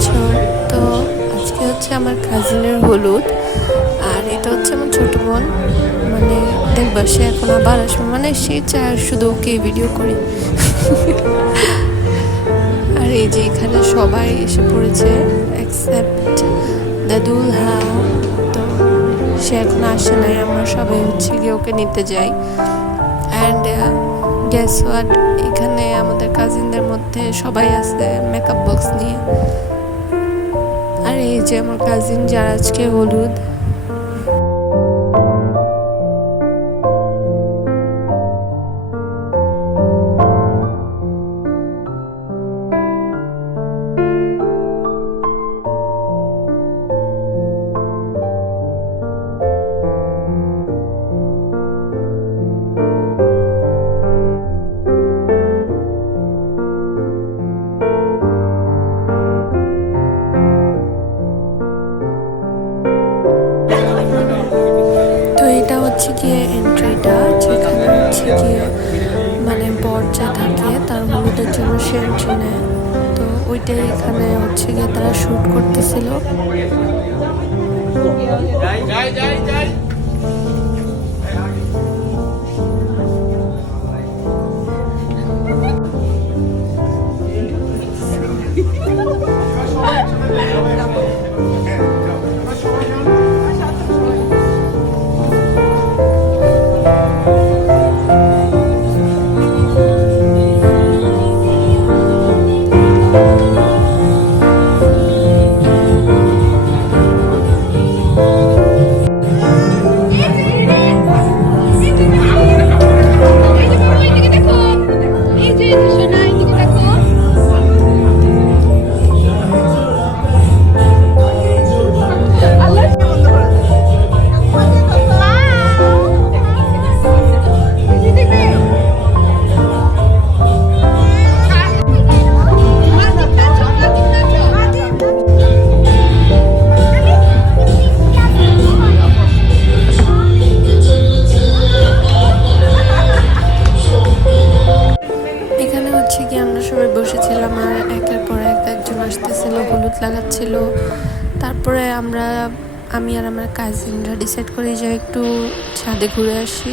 বছর। তো আজকে হচ্ছে আমার কাজিনের হলুদ, আর এটা হচ্ছে আমার ছোট বোন। মানে দেখবা সে এখন আবার আসবে, মানে সে চায় শুধু ওকে ভিডিও করি। আর এই যে এখানে সবাই এসে পড়েছে এক্সেপ্ট দাদুল। হ্যাঁ, তো সে এখন আসে নাই, আমরা সবাই হচ্ছে গিয়ে ওকে নিতে যাই। অ্যান্ড গেস হোয়াট, এখানে আমাদের কাজিনদের মধ্যে সবাই আছে মেকআপ বক্স নিয়ে। আর এই যে আমার কাজিন যার আজকে হলুদ। তো এটা হচ্ছে গিয়ে এন্ট্রিটা, যেখানে হচ্ছে গিয়ে মানে বর যা থাকে তার হলুদের জন্য সে এন্ট্রি নেয়। তো ওইটাই এখানে হচ্ছে গিয়ে তারা শ্যুট করতেছিল। হচ্ছে কি আমরা সবাই বসেছিলাম, আর একের পর একজন আসতেছিল, হলুদ লাগাচ্ছিল। তারপরে আমি আর আমার কাজিনরা ডিসাইড করি যে একটু ছাদে ঘুরে আসি।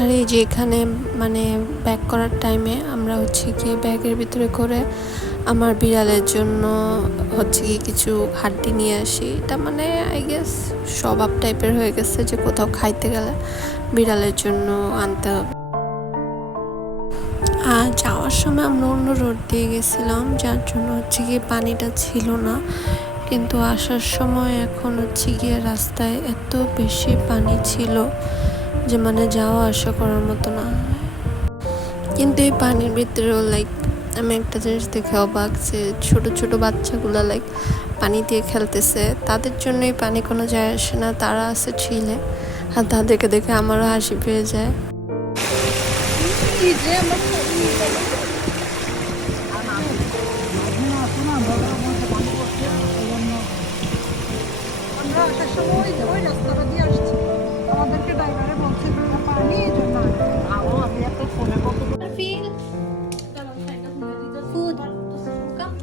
আর এই যে এখানে মানে ব্যাক করার টাইমে আমরা হচ্ছে কি ব্যাগের ভিতরে করে আমার বিড়ালের জন্য হচ্ছে কি কিছু হাড্ডি নিয়ে আসি। এটা মানে আই গেস স্বভাব টাইপের হয়ে গেছে যে কোথাও খাইতে গেলে বিড়ালের জন্য আনতে হবে। আর যাওয়ার সময় আমরা অন্য রোড দিয়ে গেছিলাম, যার জন্য হচ্ছে গিয়ে পানিটা ছিল না। কিন্তু আসার সময় এখন হচ্ছে গিয়ে রাস্তায় এত বেশি পানি ছিল যে মানে যাওয়া আসা করার মতো না। কিন্তু এই পানির ভিতরেও লাইক আমি একটা জিনিস দেখে অবাক, যে ছোট ছোট বাচ্চাগুলো লাইক পানি দিয়ে খেলতেছে। তাদের জন্য এই পানি কোনো যায় আসে না, তারা আছে ছিলে। আর তাদেরকে দেখে আমারও হাসি পেয়ে যায়। আমরা আসার সময় ওই রাস্তাটা দিয়ে আসছি, আমাদেরকে ড্রাইভারে বলছে পানি, এই জন্য আমি একটা ফোনে কত food. Come.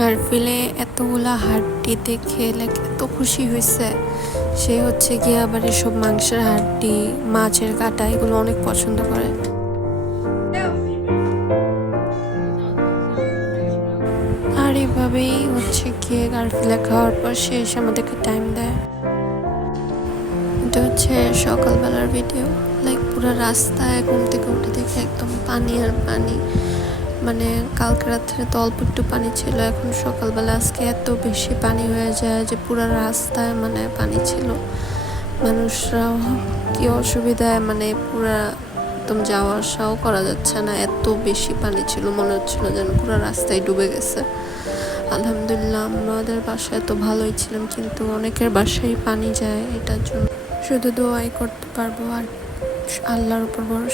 গারফিলে এতগুলা হাড্ডি দেখে লাইক এত খুশি হয়েছে। সে হচ্ছে গিয়ে আবার এসব মাংসের হাড্ডি, মাছের কাঁটা এগুলো অনেক পছন্দ করে। আর এভাবেই হচ্ছে গিয়ে গারফিলা খাওয়ার পর সে এসে আমাদেরকে টাইম দেয়। এটা হচ্ছে সকালবেলার ভিডিও। লাইক পুরো রাস্তায় ঘুম থেকে উঠে দেখে একদম পানি আর পানি। মানে কালকে রাত্রে তো অল্প একটু পানি ছিল, এখন সকালবেলা আজকে এত বেশি পানি হয়ে যায় যে পুরো রাস্তায় মানে পানি ছিল। মানুষরাও কি অসুবিধায়, মানে পুরা একদম যাওয়া আসাও করা যাচ্ছে না, এত বেশি পানি ছিল, মনে হচ্ছিল যেন পুরো রাস্তায় ডুবে গেছে। আলহামদুলিল্লাহ আমাদের বাসায় তো ভালোই ছিলাম, কিন্তু অনেকের বাসায় পানি যায়, এটার জন্য শুধু দোয়াই করতে পারবো আর আল্লাহর উপর ভরসা।